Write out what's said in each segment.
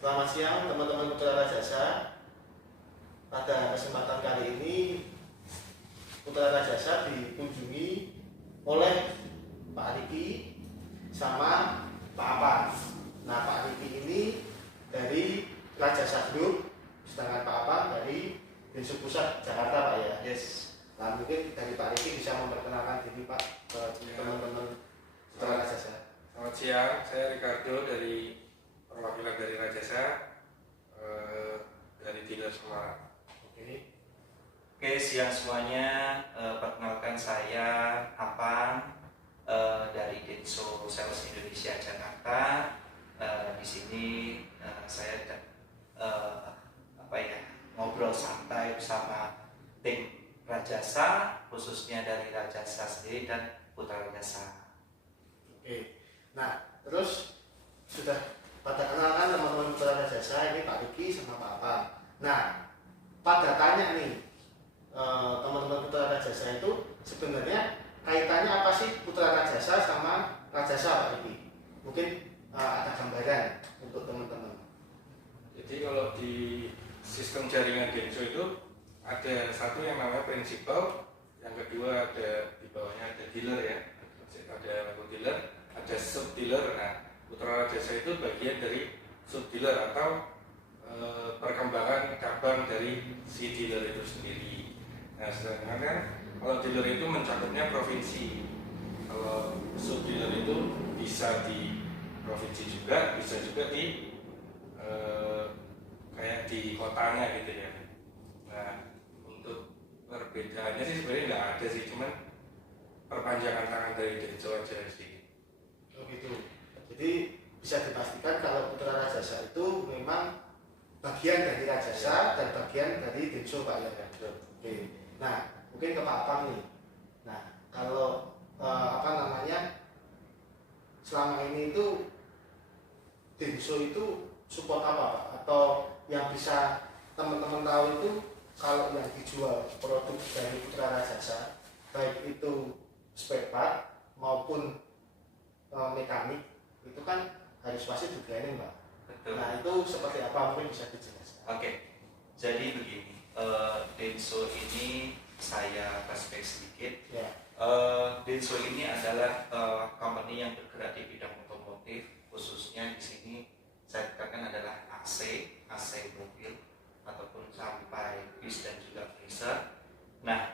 Selamat siang teman-teman Putra Rajasa. Pada kesempatan kali ini Putra Rajasa dikunjungi oleh Pak Riki sama Pak Apan. Nah, Pak Riki ini dari Rajasa Group, sedangkan Pak Apan dari Dinsu Pusat Jakarta, Pak ya. Yes. Nah, mungkin dari Pak Riki bisa memperkenalkan diri Pak ke teman-teman Putra Rajasa. Selamat siang, saya Ricardo dari perwakilan dari Rajasa dari dealer Semarang. Oke, siang semuanya. Perkenalkan saya Apan dari Dinsu Sales Indonesia Jakarta. Di sini saya ngobrol santai bersama tim Rajasa, khususnya dari Rajasa sendiri dan Putra Rajasa. Oke. Nah, terus sudah pada kenalkan teman-teman Putra Rajasa, ini Pak Riki sama Pak Apan. Nah, pada tanya nih, teman-teman Putra Rajasa itu sebenarnya kaitannya apa sih Putra Rajasa sama Rajasa, Pak Riki? Mungkin ada gambaran untuk teman-teman. Jadi kalau di sistem jaringan Denso itu ada satu yang namanya prinsipal, yang kedua ada di bawahnya ada dealer ya, ada level dealer, ada sub dealer. Nah, Putra Rajasa itu bagian dari sub dealer atau perkembangan cabang dari si dealer itu sendiri. Nah, sedangkan kan kalau dealer itu mencakupnya provinsi, kalau sub dealer itu bisa di provinsi juga, bisa juga di kayak di kotanya gitu ya. Nah, untuk perbedaannya sih sebenarnya nggak ada sih, cuman perpanjangan tangan dari Denso aja sih. Oh gitu. Jadi bisa dipastikan kalau Putra Rajasa itu memang bagian dari Rajasa dan bagian dari Dinsu, Pak ya. Oke. Nah, mungkin ke Pak Apang nih. Nah, kalau selama ini itu Dinsu itu support apa, Pak? Atau yang bisa teman-teman tahu itu kalau yang dijual produk dari Putra Rajasa, baik itu spare part maupun mekanik, itu kan harus pasti dibayar, Mbak. Betul. Nah, itu seperti apa, mungkin bisa dijelaskan? Oke, jadi begini, Denso ini saya flashback sedikit. Ya. Denso ini adalah company yang bergerak di bidang otomotif, khususnya di sini saya tekankan adalah AC mobil ataupun sampai bis dan juga freezer. Nah,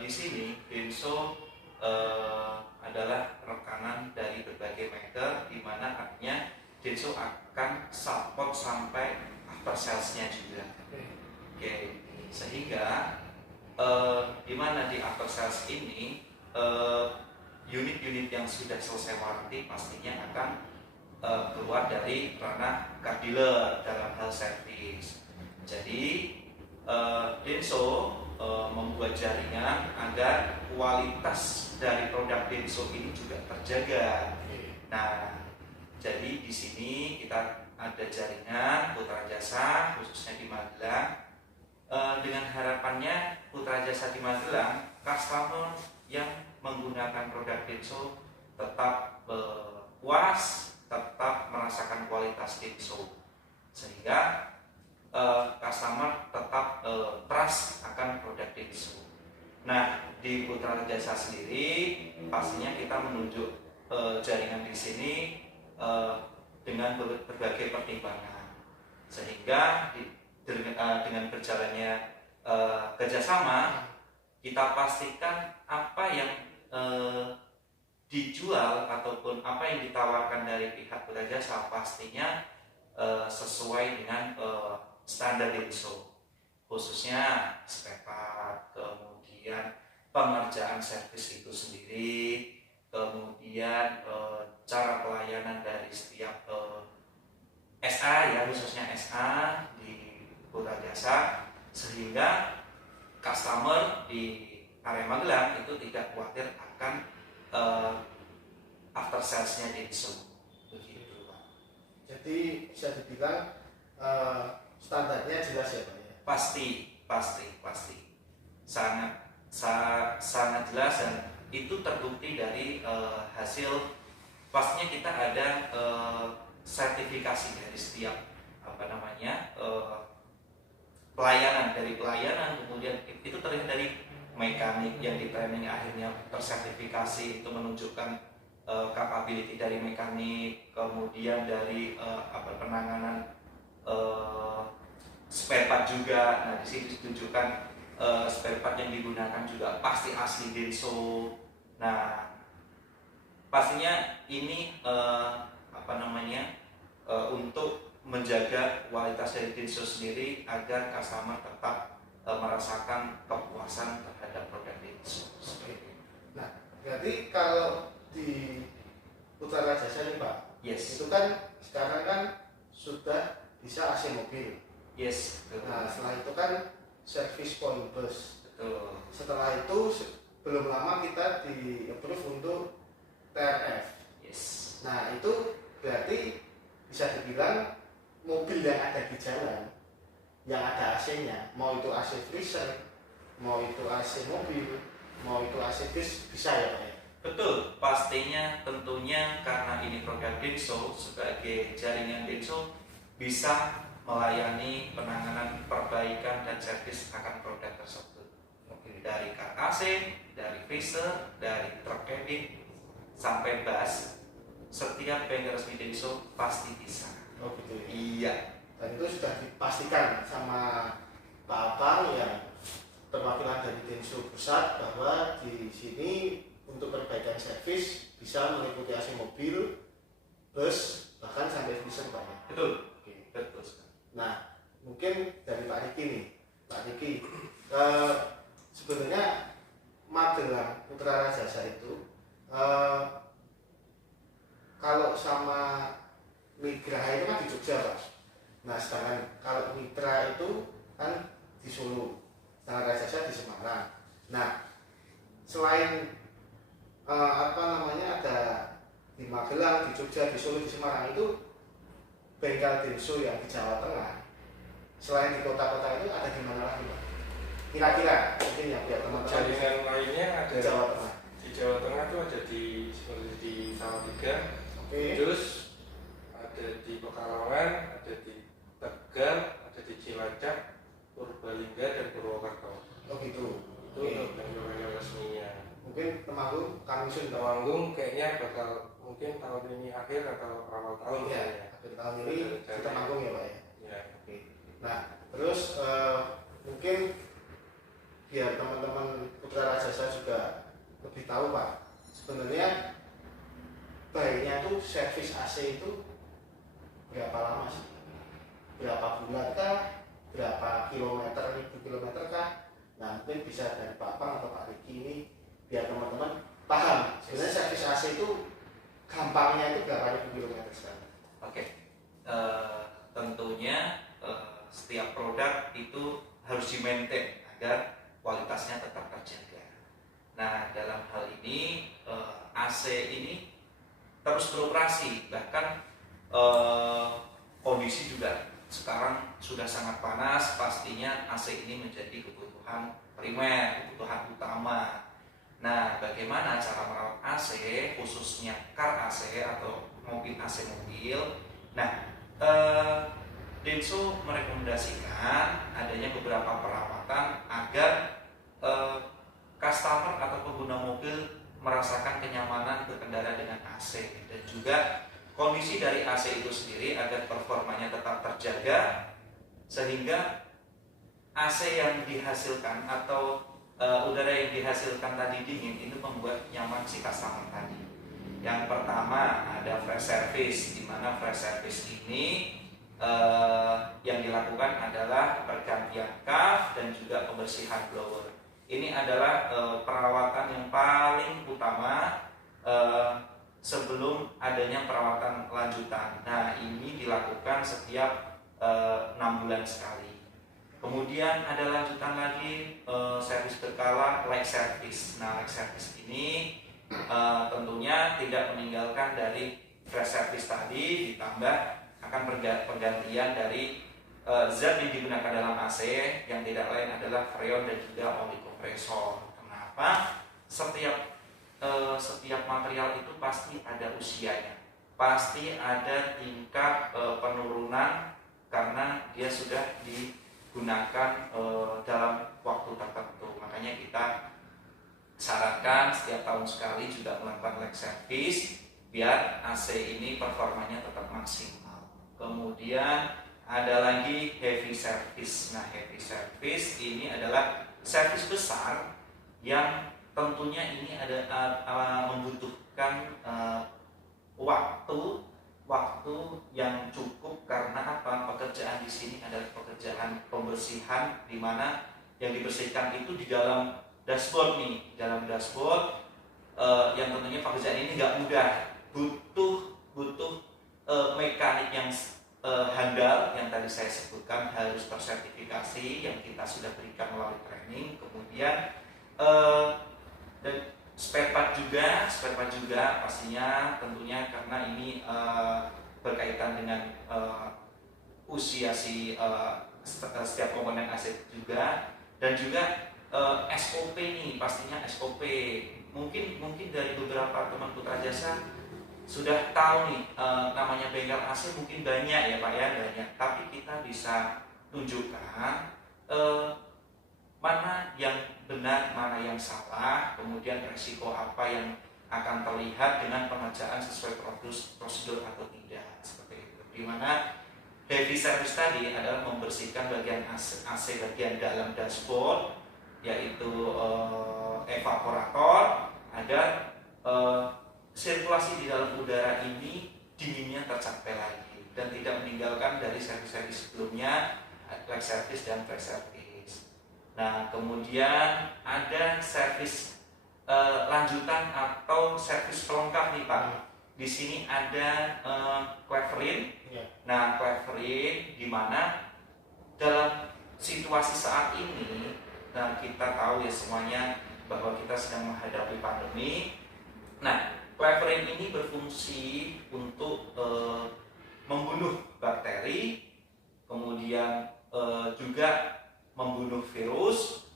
di sini Denso adalah rekanan dari berbagai maker, di mana artinya Denso akan support sampai after sales-nya juga. Oke, sehingga di mana di after sales ini unit-unit yang sudah selesai warranty pastinya akan keluar dari ranah car dealer dalam hal servis. Jadi Denso membuat jaringan agar kualitas dari produk Denso ini juga terjaga. Nah, jadi di sini kita ada jaringan Putra Rajasa khususnya di Magelang. Dengan harapannya Putra Rajasa di Magelang, customer yang menggunakan produk Denso tetap puas, tetap merasakan kualitas Denso, sehingga customer tetap trust akan produk Denso. Nah, di Putra Rajasa sendiri pastinya kita menunjuk jaringan di sini dengan berbagai pertimbangan, sehingga dengan berjalannya kerjasama kita pastikan apa yang dijual ataupun apa yang ditawarkan dari pihak Putra Rajasa pastinya sesuai dengan standar Denso, khususnya spare part, kemudian pengerjaan servis itu sendiri, kemudian cara pelayanan dari setiap SA ya, khususnya SA di Putra Rajasa, sehingga customer di area Magelang itu tidak khawatir akan after sales-nya Denso. Begitu, Pak. Jadi bisa dibilang standarnya jelas ya, Pak ya? Pasti. Sangat jelas, dan itu terbukti dari hasil pastinya kita ada sertifikasi dari setiap pelayanan, dari pelayanan, kemudian itu terlihat dari mekanik yang di training akhirnya tersertifikasi, itu menunjukkan capability dari mekanik, kemudian dari penanganan spare part juga. Nah, di sini ditunjukkan spare part yang digunakan juga pasti asli Denso. Nah, pastinya ini untuk menjaga kualitas dari Denso sendiri agar customer tetap merasakan kepuasan terhadap produk Denso. Nah, berarti kalau di Putra Jasa nih Pak, Yes. itu kan sekarang kan sudah bisa AC mobil. Yes. Betul. Nah, setelah itu kan service point bus. Betul. Setelah itu belum lama kita di approve untuk TRF. Yes. Nah, itu berarti bisa dibilang mobil yang ada di jalan, yang ada AC-nya, mau itu AC freezer, mau itu AC mobil, mau itu AC bus, bisa ya Pak ya? Betul, pastinya tentunya karena ini produk Denso sebagai jaringan Denso bisa melayani penanganan, perbaikan dan servis akan produk tersebut. Dari car AC, dari freezer, dari truk cabin sampai bus, setiap bengkel resmi Denso pasti bisa. Oh gitu ya? Iya. Dan itu sudah dipastikan sama Pak Abang yang perwakilan dari Denso Pusat bahwa di sini untuk perbaikan servis bisa meliputi AC mobil, bus, bahkan sampai freezer Pak ya? Betul. Oke. Betul sekali. Nah, mungkin dari Pak Riki nih, Pak Riki, sebenarnya Magelang Putra Jasa itu kalau sama Migraha itu kan di Jogja Pak. Nah, sedangkan kalau Mitra itu kan di Solo, sedangkan Rajasa di Semarang. Nah, selain ada di Magelang, di Jogja, di Solo, di Semarang itu bengkel Denso yang di Jawa Tengah, selain di kota-kota itu ada di mana lagi Pak? Kira-kira mungkin yang biar teman-teman Jaringan lainnya ada di Jawa Tengah. di Jawa Tengah itu ada seperti di Salatiga, Oke. terus ada di Pekalongan, ada di Tegal, ada di Cilacap, Purbalingga dan Purwokerto. Oh gitu. Itu untuk bengkel resminya. Mungkin Temanggung, Kamisun, Temanggung kayaknya bakal mungkin tahun ini akhir atau awal tahun Iya, kayaknya. akhir tahun ini di Temanggung ya Pak ya. Ya. Oke. Nah, terus mungkin biar teman-teman Putra Rajasa juga lebih tahu Pak, sebenarnya baiknya tuh servis AC itu berapa lama sih? Berapa bulan kah? Berapa kilometer, ribu kilometer kah? Nah, mungkin bisa dari Pak Pang atau Pak Riki ini biar teman-teman paham sebenarnya servis AC itu gampangnya itu berapa ribu kilometer sekarang. Oke. Tentunya setiap produk itu harus di-maintain agar kualitasnya tetap terjaga. Nah, dalam hal ini AC ini terus beroperasi, bahkan kondisi juga sekarang sudah sangat panas, pastinya AC ini menjadi kebutuhan primer, kebutuhan utama. Nah, bagaimana cara merawat AC, khususnya car AC atau mobil AC mobil? Nah, Denso merekomendasikan adanya beberapa perawatan agar customer atau pengguna mobil merasakan kenyamanan berkendara dengan AC dan juga kondisi dari AC itu sendiri agar performanya tetap terjaga sehingga AC yang dihasilkan atau udara yang dihasilkan tadi dingin itu membuat nyaman si customer tadi. Yang pertama ada fresh service, di mana fresh service ini yang dilakukan adalah pergantian kaf dan juga pembersihan blower. Ini adalah perawatan yang paling utama sebelum adanya perawatan lanjutan. Nah, ini dilakukan setiap 6 bulan sekali. Kemudian ada lanjutan lagi servis berkala like service. Nah, like service ini tentunya tidak meninggalkan dari fresh service tadi, ditambah akan pergantian dari zat yang digunakan dalam AC yang tidak lain adalah freon dan juga oli kompresor. Kenapa? Setiap material itu pasti ada usianya, pasti ada tingkat penurunan karena sudah digunakan dalam waktu tertentu. Makanya kita sarankan setiap tahun sekali juga melakukan leg service biar AC ini performanya tetap maksimal. Kemudian ada lagi heavy service. Nah, heavy service ini adalah servis besar yang tentunya ini ada membutuhkan waktu yang cukup karena apa? Pekerjaan di sini adalah pekerjaan pembersihan di mana yang dibersihkan itu di dalam dashboard nih, dalam dashboard yang tentunya pekerjaan ini nggak mudah, butuh mekanik yang handal yang tadi saya sebutkan, harus tersertifikasi yang kita sudah berikan melalui training. Kemudian dan spare part juga pastinya tentunya karena ini berkaitan dengan usia setiap komponen AC juga, dan juga SOP nih, pastinya SOP. Mungkin dari beberapa teman Putra Jasa sudah tahu nih namanya bengkel AC mungkin banyak ya Pak ya, banyak. Tapi kita bisa tunjukkan mana yang benar, mana yang salah, kemudian resiko apa yang akan terlihat dengan pengerjaan sesuai prosedur atau tidak, seperti itu. Dimana heavy service tadi adalah membersihkan bagian AC bagian dalam dashboard, yaitu evaporator, agar sirkulasi di dalam udara ini dinginnya tercapai lagi dan tidak meninggalkan dari servis-servis sebelumnya, leg service dan pre service. Nah, kemudian ada servis lanjutan atau servis pelengkap nih Pak. Di sini ada cleverin. Nah, cleverin di mana dalam situasi saat ini, nah kita tahu ya semuanya bahwa kita sedang menghadapi pandemi. Nah, cleverin ini berfungsi untuk membunuh bakteri, kemudian juga membunuh virus,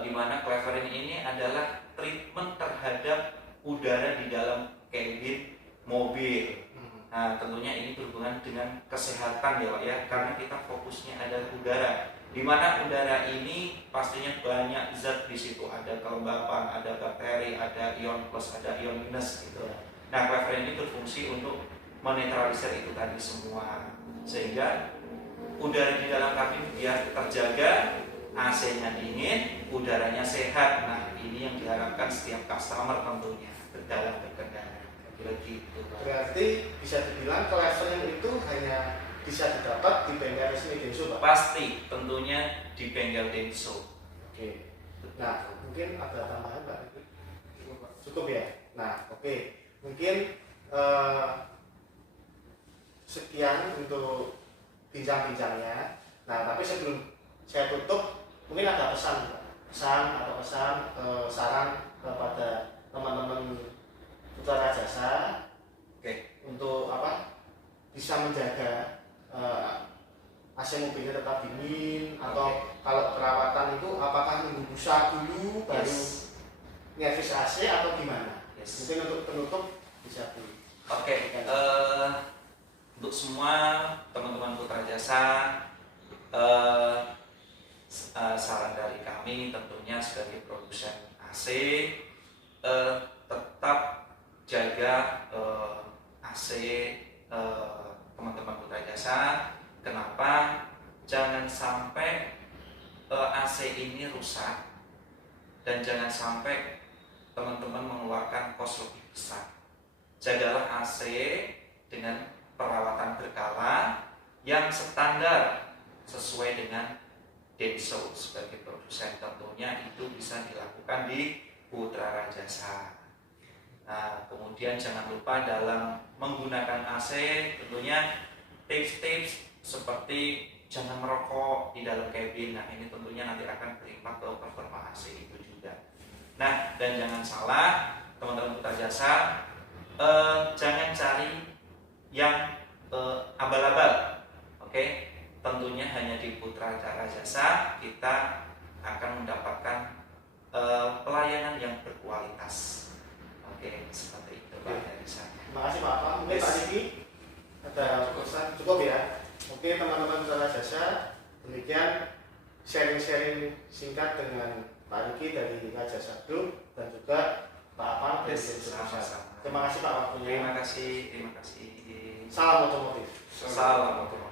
di mana cleverin ini adalah treatment terhadap udara di dalam kabin mobil. Nah, tentunya ini berhubungan dengan kesehatan ya Pak ya, karena kita fokusnya adalah udara, di mana udara ini pastinya banyak zat di situ, ada kelembapan, ada bakteri, ada ion plus, ada ion minus gitu. Nah, cleverin ini berfungsi untuk menetralisir itu tadi semua, sehingga udara di dalam kabin biar terjaga, AC-nya dingin, udaranya sehat. Nah, ini yang diharapkan setiap customer tentunya dalam berkendara. Begitu. Berarti bisa dibilang cleverin itu hanya bisa didapat di bengkel resmi Denso Pak? Pasti, tentunya di bengkel Denso. Oke. Nah, mungkin ada tambahan Pak? Cukup ya? Nah, oke. Mungkin sekian untuk bincang-bincangnya. Nah, tapi sebelum saya tutup, mungkin ada pesan saran kepada teman-teman Putra Jasa, untuk apa, bisa menjaga AC mobilnya tetap dingin, atau kalau perawatan itu apakah nunggu busa dulu baru ngevis AC atau gimana? Mungkin untuk penutup bisa di. Untuk semua teman-teman Putra Jasa, saran dari kami tentunya sebagai produsen AC, tetap jaga AC teman-teman Putra Jasa. Kenapa? Jangan sampai AC ini rusak, dan jangan sampai teman-teman mengeluarkan kos lebih besar. Jagalah AC dengan perawatan berkala yang standar sesuai dengan Denso sebagai produsen. Tentunya itu bisa dilakukan di Putra Jasa. Nah, kemudian jangan lupa dalam menggunakan AC tentunya tips-tips seperti jangan merokok di dalam kabin. Nah, ini tentunya nanti akan berimpact ke performa AC itu juga. Nah, dan jangan salah teman-teman Putra Jasa, jangan cari yang abal-abal. Oke, tentunya hanya di Putra Jasa kita akan mendapatkan pelayanan yang berkualitas. Oke, seperti itu Pak dari saya. Terima kasih Pak. Mungkin Pak Diki ada pesan cukup ya? Oke teman-teman Putra Jasa, demikian sharing-sharing singkat dengan Pak Riki dari Rajasa Group dan juga Pak Apang dari Genso Pusat. Terima kasih Pak waktunya. Terima kasih. Salam otomotif. Salam otomotif.